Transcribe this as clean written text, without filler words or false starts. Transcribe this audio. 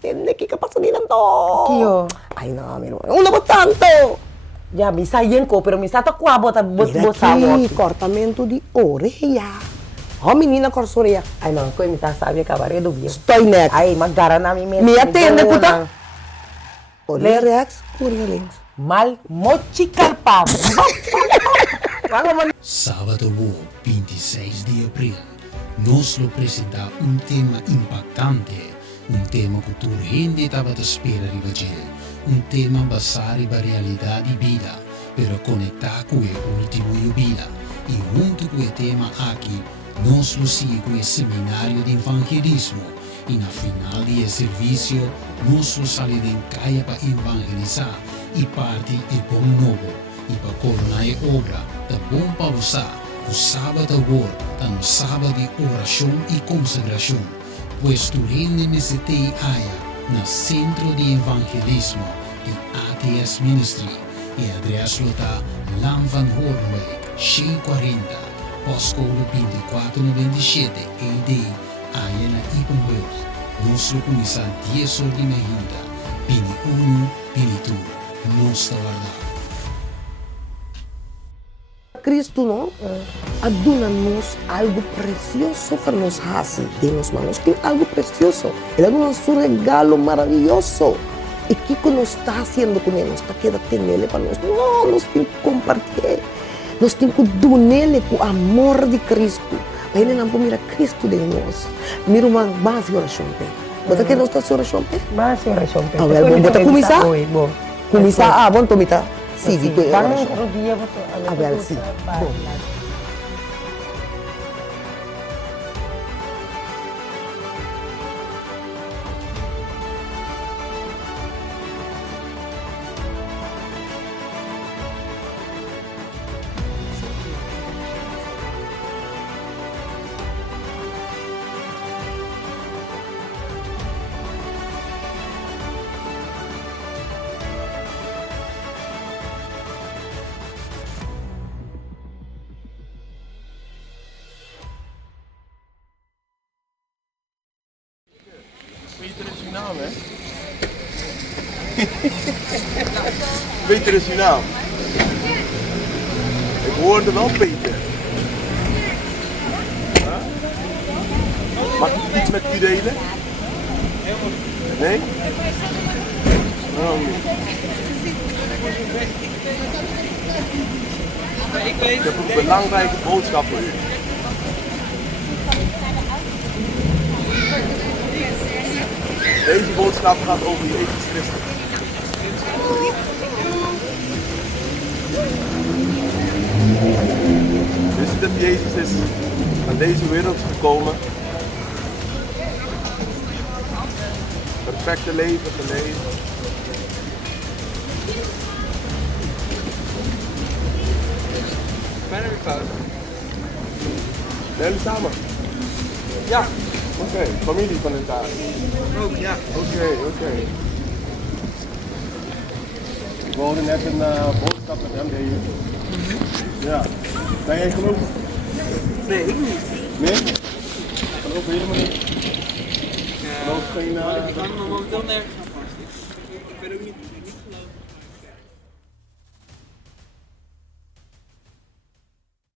Tiene que pasar to. Kyo. Ay, no, mira. Uno ba tanto? Ya, bisa yen ko, pero misa ta kwa bota Mira aqui, cortamento de orelha. Oh, menina com orelha. Ay, no, ko imita sabi kabare do bio. Estou net. Ay, maggara na mi mes. Me atende, puta. Orelha reax, orelha lens. Mal mochikal pa. Sábado 26 de abril, nos lo presenta un tema impactante, un tema que tu gente estaba a esperar rivolgere, un tema basado en la realidad de vida, pero conectado con el último de vida. Y junto con el tema aquí, nos lo sigue con el seminario de evangelismo. Y al final del servicio, nos lo sale de calle para evangelizar y parte el bom novo. E para coronar a obra da bom para usar, o sábado agora está no sábado de oração e consagração, pois tu reino necessitei aia no Centro de Evangelismo de ATS Ministry e adresso está Lam van Hornweg, 640, postcode 2497, ED, aia na Ipenburg. Nós lo começar 10 horas de manhã, pini 1, pini 2, nós guardar. Cristo não aduna-nos algo precioso para nos hacer de nos manos. Tem algo precioso. Ele dá-nos um regalo maravilhoso. E o que nos está fazendo com ele? Nos está quedando nele para nós. Não, nós temos que compartilhar. Nós temos que dar nele com o amor de Cristo. Para ele não mira Cristo de nós. Mira uma base de oração. Você quer nós fazer oração? Mas oração. A ver, vamos começar? Bom. Começar, bom, tomita. Sigue tu Parang oração. rodilla mo to. A ver, sí. Bom. Peter is uw naam, hè? Peter is uw naam. Ik hoorde wel Peter. Huh? Mag ik iets met u delen? Nee? Waarom niet? Ik heb een belangrijke boodschap voor u. Deze boodschap gaat over Jezus Christus. Wist je dat Jezus is naar deze wereld gekomen? Perfecte leven geleefd. Bijna weer fout. Zijn jullie samen? Ja, Oké, familie van elkaar. ook ja. Oké. Ik hoorde net een boodschap met hem delen. Ja. Ben jij geloofd? Nee, ik niet. Nee? Geloof helemaal niet. Geloof geen... Ik hang me momenteel nergens aan vast. Ik ben ook niet